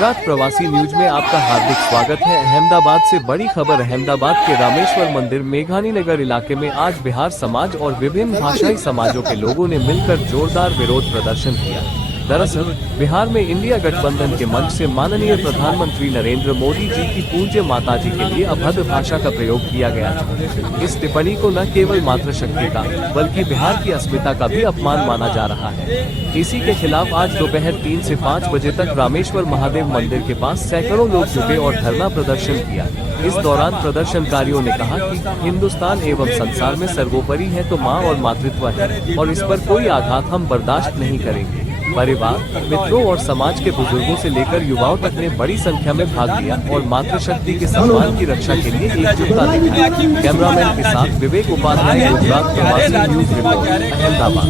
गुजरात प्रवासी न्यूज में आपका हार्दिक स्वागत है। अहमदाबाद से बड़ी खबर। अहमदाबाद के रामेश्वर मंदिर मेघानी नगर इलाके में आज बिहार समाज और विभिन्न भाषाई समाजों के लोगों ने मिलकर जोरदार विरोध प्रदर्शन किया। दरअसल बिहार में इंडिया गठबंधन के मंच से माननीय प्रधानमंत्री नरेंद्र मोदी जी की पूज्य माताजी के लिए अभद्र भाषा का प्रयोग किया गया था। इस टिप्पणी को न केवल मातृशक्ति का बल्कि बिहार की अस्मिता का भी अपमान माना जा रहा है। इसी के खिलाफ आज दोपहर 3 से 5 बजे तक रामेश्वर महादेव मंदिर के पास सैकड़ों लोग जुटे और धरना प्रदर्शन किया। इस दौरान प्रदर्शनकारियों ने कहा कि हिंदुस्तान एवं संसार में सर्वोपरि है तो माँ और मातृत्व है और इस पर कोई आघात हम बर्दाश्त नहीं करेंगे। परिवार, मित्रों और समाज के बुजुर्गों से लेकर युवाओं तक ने बड़ी संख्या में भाग लिया और मातृशक्ति के सम्मान की रक्षा के लिए एकजुटता दिखाई। कैमरामैन के साथ विवेक उपाध्याय, गुजरात प्रवासी न्यूज रिपोर्ट, अहमदाबाद।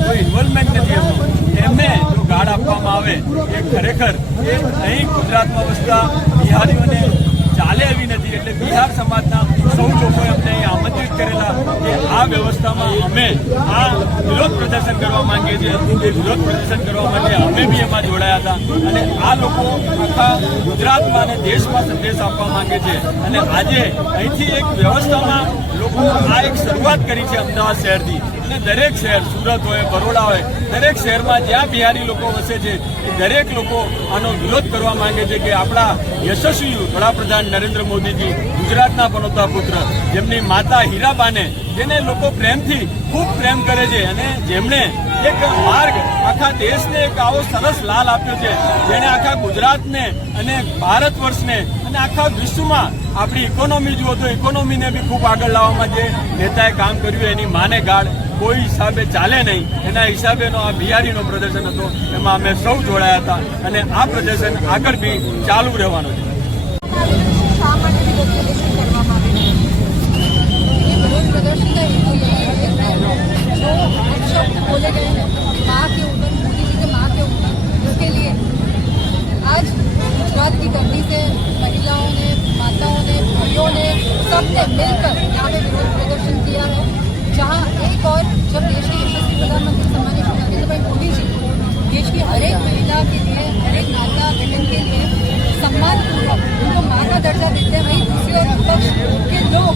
ચાલે એવી નથી એટલે બિહાર સમાજના સૌ લોકોએ અમને અહીં આમંત્રિત કરેલા કે આ વ્યવસ્થામાં અમે આ વિરોધ પ્રદર્શન કરવા માંગીએ છીએ। એ વિરોધ પ્રદર્શન કરવા માટે અમે બી એમાં જોડાયા હતા અને આ લોકો આખા ગુજરાતમાં અને દેશમાં સંદેશ આપવા માંગે છે અને આજે અહીંથી એક વ્યવસ્થામાં લોકો આ એક શરૂઆત કરી છે અમદાવાદ શહેરથી અને દરેક શહેર સુરત હોય, બરોડા હોય, દરેક શહેરમાં જ્યાં બિહારી લોકો વસે છે એ દરેક લોકો આનો વિરોધ કરવા માંગે છે કે આપણા યશસ્વી વડાપ્રધાન નરેન્દ્ર મોદીજી ગુજરાતના પનોતા પુત્ર જેમની માતા હીરાબાને જેને લોકો પ્રેમથી ખૂબ પ્રેમ કરે છે અને જેમણે એક માર્ગ આખા દેશને એક આવો સરસ લાલ આપ્યો છે જેણે આખા ગુજરાતને અને ભારત વર્ષને અને આખા વિશ્વમાં આપણી ઇકોનોમી જુઓ તો ઇકોનોમીને બી ખૂબ આગળ લાવવામાં જે નેતાએ કામ કર્યું એની માને ગાળ કોઈ હિસાબે ચાલે નહીં એના હિસાબેનો આ બિહારીનો પ્રદર્શન હતો એમાં અમે સૌ જોડાયા હતા અને આ પ્રદર્શન આગળ બી ચાલુ રહેવાનું છે। बोले गए हैं माँ के ऊपर, मोदी जी के माँ के ऊपर, इसके लिए आज गुजरात की धरती से महिलाओं ने, माताओं ने, भाइयों ने, सबने मिलकर यहाँ पे विरोध प्रदर्शन किया है। जहाँ एक और जब देश के यशस्वी प्रधानमंत्री सम्मानित नरेंद्र भाई मोदी जी देश की हर एक महिला के लिए, हर एक माता बहन के लिए सम्मान पूर्वक उनको माँ का दर्जा देते हैं, वही दूसरी और विपक्ष के लोग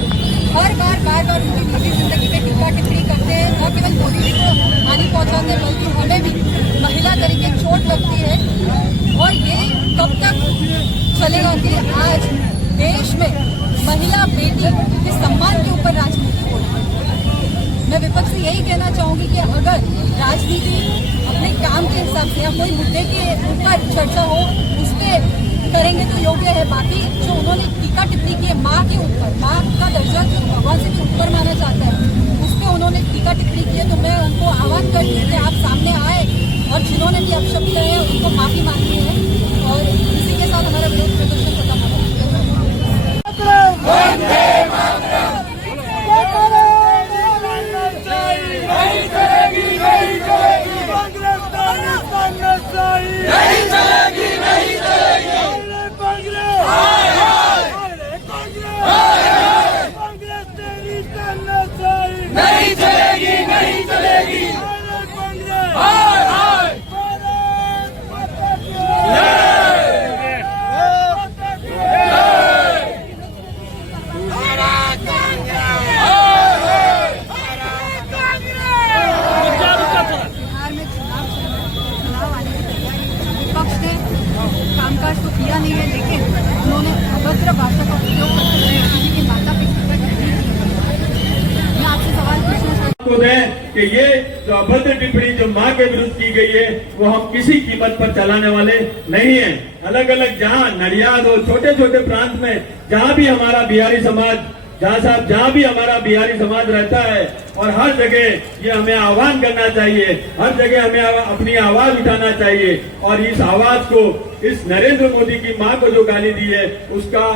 हर बार उनकी निजी जिंदगी पे टीका टिप्पणी करते हैं। न केवल मोदी जी को हानि पहुंचाते हैं बल्कि हमें भी महिला तरीके चोट लगती है। और ये कब तक चलेगा कि आज देश में महिला बेटी के सम्मान के ऊपर राजनीति हो रही है। मैं विपक्ष से यही कहना चाहूंगी कि अगर राजनीति अपने काम के हिसाब से या कोई मुद्दे के ऊपर चर्चा हो उस पर करेंगे तो योग्य है। बाकी जो उन्होंने टीका टिप्पणी की है माँ के ऊपर, माँ का दर्जा जो भगवान से भी ऊपर माना जाता है, उस पर उन्होंने टीका टिप्पणी की है। तो मैं उनको आह्वान करती हूँ कि आप सामने आए और जिन्होंने भी अपशब्द कहे हैं उनको माफी मांगनी है और इसी के साथ हमारा विरोध प्रदर्शन खत्म होगा। कामकाज तो किया नहीं है लेकिन उन्होंने अभद्र भाषा का उपयोग किसी की माता पिता मैं आपसे सवाल पूछना चाहती हूँ कि ये जो अभद्र टिप्पणी जो माँ के विरुद्ध की गई है वो हम किसी कीमत पर चलाने वाले नहीं है। अलग अलग जहाँ नडियाद हो, छोटे छोटे प्रांत में जहाँ भी हमारा बिहारी समाज जहाँ भी हमारा बिहारी समाज रहता है और हर जगह ये हमें आह्वान करना चाहिए, हर जगह हमें अपनी आवाज उठाना चाहिए और इस आवाज को, इस नरेंद्र मोदी की माँ को जो गाली दी है उसका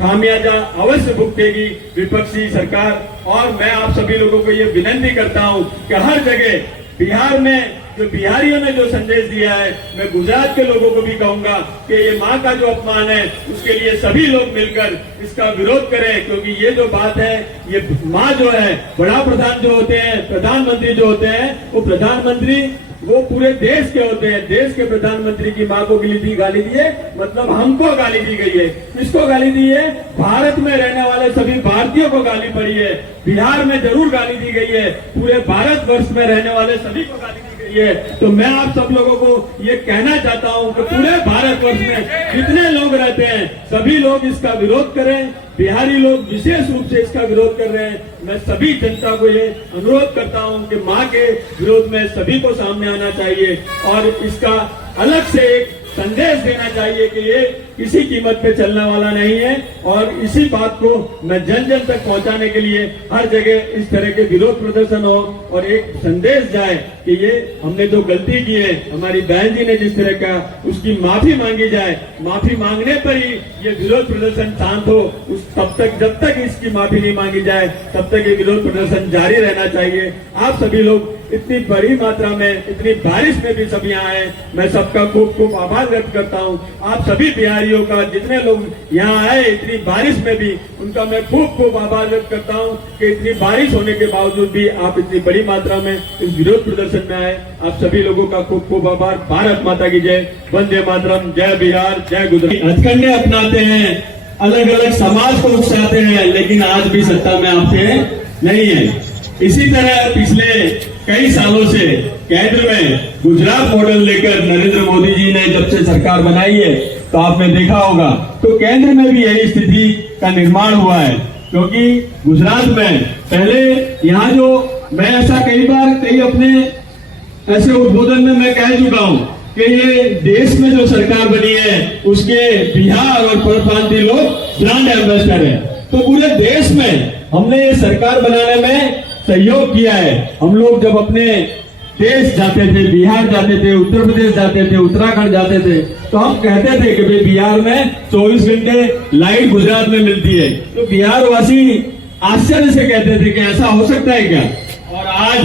खामियाजा अवश्य भुगतेगी विपक्षी सरकार। और मैं आप सभी लोगों को ये विनती करता हूँ कि हर जगह बिहार में जो बिहारियों ने जो संदेश दिया है, मैं गुजरात के लोगों को भी कहूंगा कि ये माँ का जो अपमान है उसके लिए सभी लोग मिलकर इसका विरोध करें, क्योंकि ये जो बात है, ये माँ जो है, बड़ा प्रधान जो होते हैं, प्रधानमंत्री जो होते हैं, वो प्रधानमंत्री वो पूरे देश के होते हैं। देश के प्रधानमंत्री की माँ को गाली दी है, मतलब हमको गाली दी गई है। किसको गाली दी है? भारत में रहने वाले सभी भारतीयों को गाली पड़ी है। बिहार में जरूर गाली दी गई है, पूरे भारतवर्ष में रहने वाले सभी को गाली दी गई है। तो मैं आप सब लोगों को ये कहना चाहता हूँ कि पूरे भारतवर्ष में जितने लोग रहते हैं सभी लोग इसका विरोध करें। बिहारी लोग विशेष रूप से इसका विरोध कर रहे हैं। मैं सभी जनता को ये अनुरोध करता हूं कि मां के विरोध में सभी को सामने आना चाहिए और इसका अलग से एक संदेश देना चाहिए कि ये किसी कीमत पे चलने वाला नहीं है। और इसी बात को मैं जन जन तक पहुंचाने के लिए हर जगह इस तरह के विरोध प्रदर्शन हो और एक संदेश जाए कि ये हमने जो गलती की है, हमारी बहन जी ने जिस तरह का, उसकी माफी मांगी जाए। माफी मांगने पर ही ये विरोध प्रदर्शन शांत हो। तब तक, जब तक इसकी माफी नहीं मांगी जाए तब तक ये विरोध प्रदर्शन जारी रहना चाहिए। आप सभी लोग इतनी बड़ी मात्रा में, इतनी बारिश में भी सब यहाँ आए, मैं सबका खूब खूब आभार व्यक्त करता हूँ। आप सभी बिहारियों का, जितने लोग यहाँ आए इतनी बारिश में भी, उनका मैं खूब खूब आभार व्यक्त करता हूँ कि इतनी बारिश होने के बावजूद भी आप इतनी बड़ी मात्रा में इस विरोध प्रदर्शन में आए। आप सभी लोगों का खूब खूब आभार। भारत माता की जय। वंदे मातरम। जय बिहार, जय गुजरात। हथकंडे अपनाते हैं, अलग अलग समाज को उकसाते हैं, लेकिन आज भी सत्ता में आपके नहीं है। इसी तरह पिछले कई सालों से केंद्र में गुजरात मॉडल लेकर नरेंद्र मोदी जी ने जब से सरकार बनाई है तो आपने देखा होगा तो केंद्र में भी यही स्थिति का निर्माण हुआ है। क्योंकि गुजरात में पहले यहाँ जो, मैं ऐसा कई अपने ऐसे उद्बोधन में मैं कह चुका हूँ कि ये देश में जो सरकार बनी है उसके बिहार और परप्रांतीय लोग ब्रांड एम्बेसडर है। तो पूरे देश में हमने ये सरकार बनाने में सहयोग किया है। हम लोग जब अपने देश जाते थे, बिहार जाते थे, उत्तर प्रदेश जाते थे, उत्तराखंड जाते थे, तो हम कहते थे कि भाई बिहार में 24 घंटे लाइट गुजरात में मिलती है। तो बिहार वासी आश्चर्य से कहते थे कि ऐसा हो सकता है क्या। और आज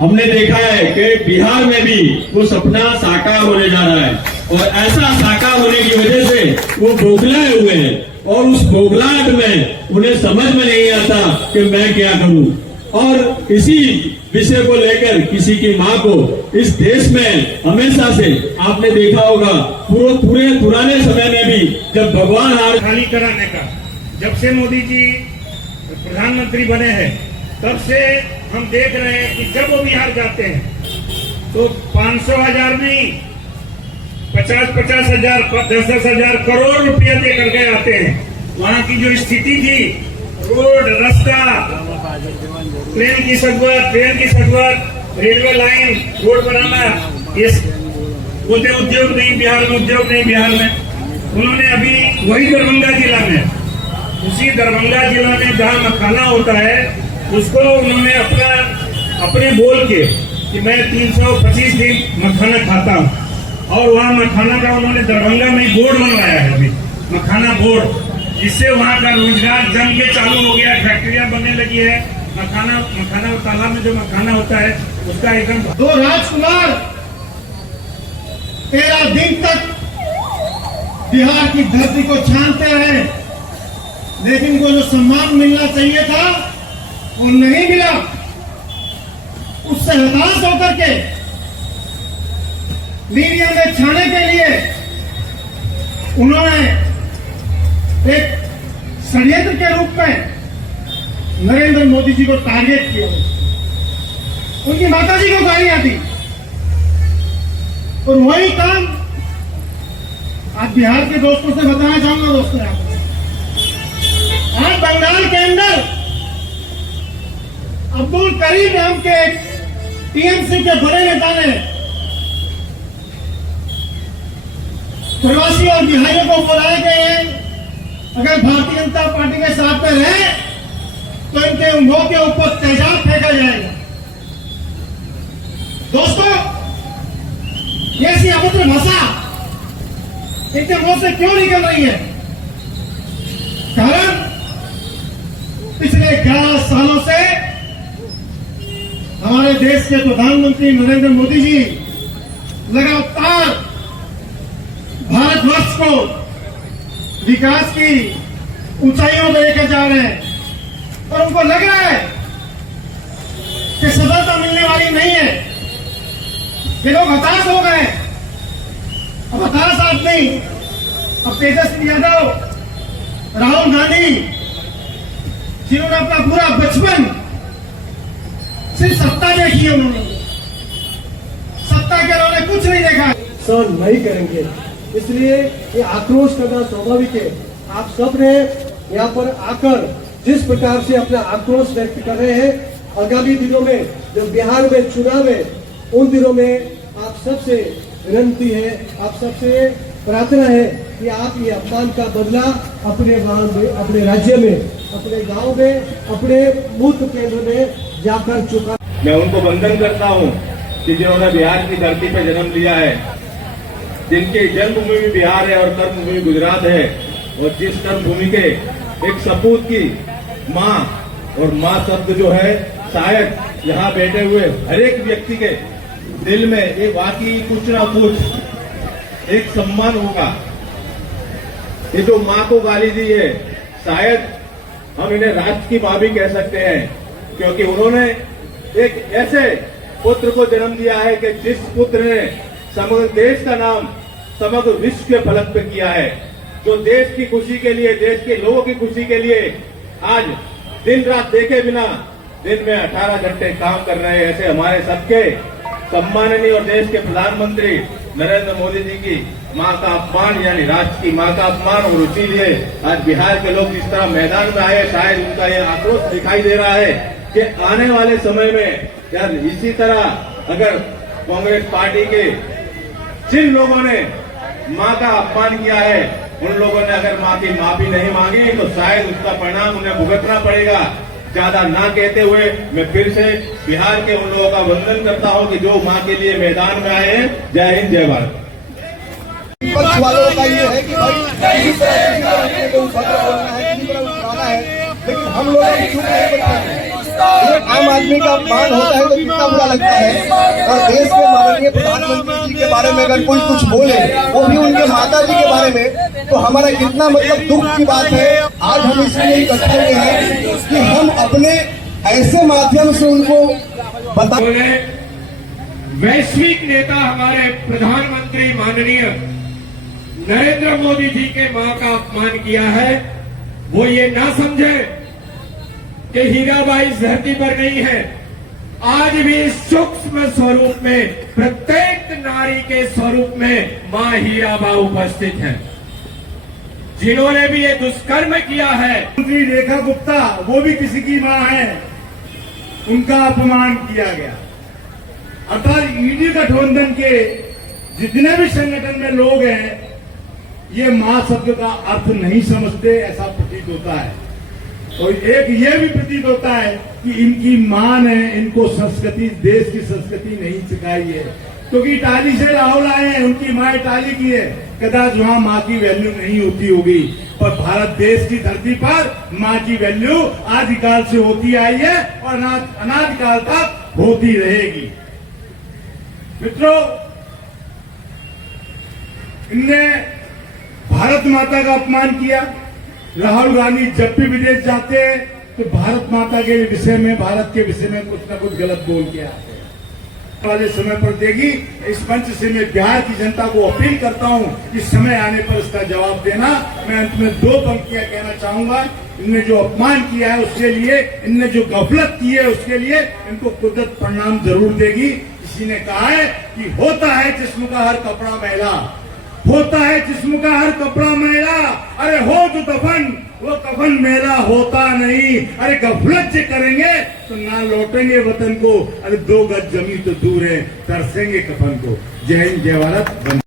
हमने देखा है कि बिहार में भी वो सपना साकार होने जा रहा है और ऐसा साकार होने की वजह से वो बौखलाए हुए हैं और उस बौखलाहट में उन्हें समझ में नहीं आता कि मैं क्या करूं। और इसी विषय को लेकर किसी की मां को इस देश में हमेशा से आपने देखा होगा, पूरे पुराने समय में भी जब भगवान खाली कराने का, जब से मोदी जी प्रधानमंत्री बने हैं तब से हम देख रहे हैं कि जब वो बिहार जाते हैं तो 500,000 नहीं, 50-50 हजार, 10-10 करोड़ रुपया दे करके आते हैं। वहाँ की जो स्थिति थी, रोड, रास्ता, प्लेन की सगवट, रेलवे लाइन, रोड बनाना, ये बोलते उद्योग नहीं बिहार में, उद्योग नहीं बिहार में। उन्होंने अभी वही दरभंगा जिला में, उसी दरभंगा जिला में जहाँ मखाना होता है उसको उन्होंने अपने बोल के कि मैं 325 दिन मखाना खाता हूँ और वहाँ मखाना का उन्होंने दरभंगा में बोर्ड बनवाया है अभी, मखाना बोर्ड, जिससे वहाँ का रोजगार जम के चालू हो गया, फैक्ट्रियां बनने लगी है। मखाना तालाब में जो मखाना होता है उसका एकदम। दो राजकुमार 13 दिन तक बिहार की धरती को छानते रहे, लेकिन को जो सम्मान मिलना चाहिए था वो नहीं मिला। उससे हताश होकर के मीडिया में छाने के लिए उन्होंने एक षड्यंत्र के रूप में नरेंद्र मोदी जी को टारगेट किया। उनकी माताजी को गालियां दी और वही काम आज बिहार के दोस्तों से बताना चाहूंगा। दोस्तों, आज बंगाल के अंदर अब्दुल करीम नाम के टीएमसी के बड़े नेता ने प्रवासी और बिहारियों को बुलाए गए हैं, अगर भारतीय जनता पार्टी के साथ में रहे तो इनके मुंह के ऊपर तेजाब फेंका जाएगा। दोस्तों, ये ऐसी अभद्र भाषा इनके मुंह से क्यों निकल रही है? कारण पिछले 11 सालों से हमारे देश के प्रधानमंत्री नरेंद्र मोदी जी लगातार भारतवर्ष को विकास की ऊंचाइयों में लेकर जा रहे हैं और उनको लग रहा है कि सफलता मिलने वाली नहीं है। कि लोग हताश हो गए। अब हताश आप नहीं, अब तेजस्वी यादव, राहुल गांधी, जिन्होंने अपना पूरा बचपन सिर्फ सत्ता देखी है, उन्होंने सत्ता के अलावा कुछ नहीं देखा, सहन नहीं करेंगे। इसलिए ये आक्रोश करना स्वाभाविक है। आप सब ने यहाँ पर आकर जिस प्रकार से अपना आक्रोश व्यक्त कर रहे हैं, आगामी दिनों में जब बिहार में चुनाव है, उन दिनों में आप सबसे विनती है, आप सबसे प्रार्थना है कि आप ये अपमान का बदला अपने गांव में, अपने राज्य में, अपने गांव में, अपने बूथ केंद्र में जाकर चुका। मैं उनको वंदन करता हूँ कि जिन्होंने बिहार की धरती पर जन्म लिया है, जिनकी जन्मभूमि भी बिहार है और कर्मभूमि गुजरात है, और जिस कर्मभूमि के एक सपूत की माँ, और माँ शब्द जो है शायद यहाँ बैठे हुए हर एक व्यक्ति के दिल में एक वाकई कुछ ना कुछ एक सम्मान होगा। ये जो माँ को गाली दी है, शायद हम इन्हें राष्ट्र की माँ भी कह सकते हैं, क्योंकि उन्होंने एक ऐसे पुत्र को जन्म दिया है कि जिस पुत्र ने समग्र देश का नाम समग्र विश्व के फलक पे किया है, जो देश की खुशी के लिए, देश के लोगों की खुशी के लिए आज दिन रात देखे बिना दिन में 18 घंटे काम कर रहे हैं। ऐसे हमारे सबके सम्माननीय और देश के प्रधानमंत्री नरेंद्र मोदी जी की मां का अपमान, यानी राष्ट्र की मां का अपमान, और इसीलिए आज बिहार के लोग जिस तरह मैदान में आए, शायद उनका यह आक्रोश दिखाई दे रहा है कि आने वाले समय में यार इसी तरह अगर कांग्रेस पार्टी के जिन लोगों ने मां का अपमान किया है, उन लोगों ने अगर मां की माफी नहीं मांगी तो शायद उसका परिणाम उन्हें भुगतना पड़ेगा। ज्यादा ना कहते हुए मैं फिर से बिहार के उन लोगों का वंदन करता हूं कि जो मां के लिए मैदान में आए हैं। जय हिंद, जय भारत। विपक्ष वालों का ये है कि भाई किसी तरह अपने को उभर बोलना है, किसी तरह उठाना है, लेकिन हम लोग चुप नहीं बैठे। आम आदमी का अपमान होता है तो कितना बुरा लगता है। और देश के माननीय प्रधानमंत्री जी के बारे में अगर कोई कुछ बोले, वो भी उनके माता जी के बारे में, तो हमारा कितना मतलब दुख की बात है। आज हम इसलिए इकट्ठे हुए हैं कि हम अपने ऐसे माध्यम से उनको बता। वैश्विक नेता हमारे प्रधानमंत्री माननीय नरेंद्र मोदी जी के मां का अपमान किया है, वो ये ना समझे कि हीराबाई इस धरती पर नहीं है। आज भी सूक्ष्म स्वरूप में, प्रत्येक नारी के स्वरूप में मां हीराबा उपस्थित है। जिन्होंने भी ये दुष्कर्म किया है, मंत्री रेखा गुप्ता, वो भी किसी की मां है, उनका अपमान किया गया। अर्थात ईडी गठबंधन के जितने भी संगठन में लोग हैं, ये मां शब्द का अर्थ नहीं समझते, ऐसा प्रतीत होता है। और एक ये भी प्रतीत होता है कि इनकी मां ने इनको संस्कृति, देश की संस्कृति नहीं सिखाई है, क्योंकि इटाली से राहुल आए हैं, उनकी मां इटाली की है। कदाच वहां मां की वैल्यू नहीं होती होगी, पर भारत देश की धरती पर मां की वैल्यू आदिकाल से होती आई है और अनादिकाल तक होती रहेगी। मित्रों, इनने भारत माता का अपमान किया। राहुल गांधी जब भी विदेश जाते हैं तो भारत माता के विषय में, भारत के विषय में कुछ न कुछ गलत बोल के आते हैं। वाले समय पर देगी, इस मंच से मैं बिहार की जनता को अपील करता हूं कि समय आने पर इसका जवाब देना। मैं अंत में 2 पंक्तियां कहना चाहूंगा। इनने जो अपमान किया है उसके लिए, इनने जो गफलत की है उसके लिए इनको कुदरत परिणाम जरूर देगी। किसी ने कहा है कि होता है जिस्म का हर कपड़ा मैला, होता है जिस्म का हर कपड़ा मैला, अरे हो जो दफन, वो कफन मैला होता नहीं। अरे गफलत से करेंगे तो ना लौटेंगे वतन को, अरे 2 गज जमीन तो दूर है, तरसेंगे कफन को। जय हिंद, जय भारत।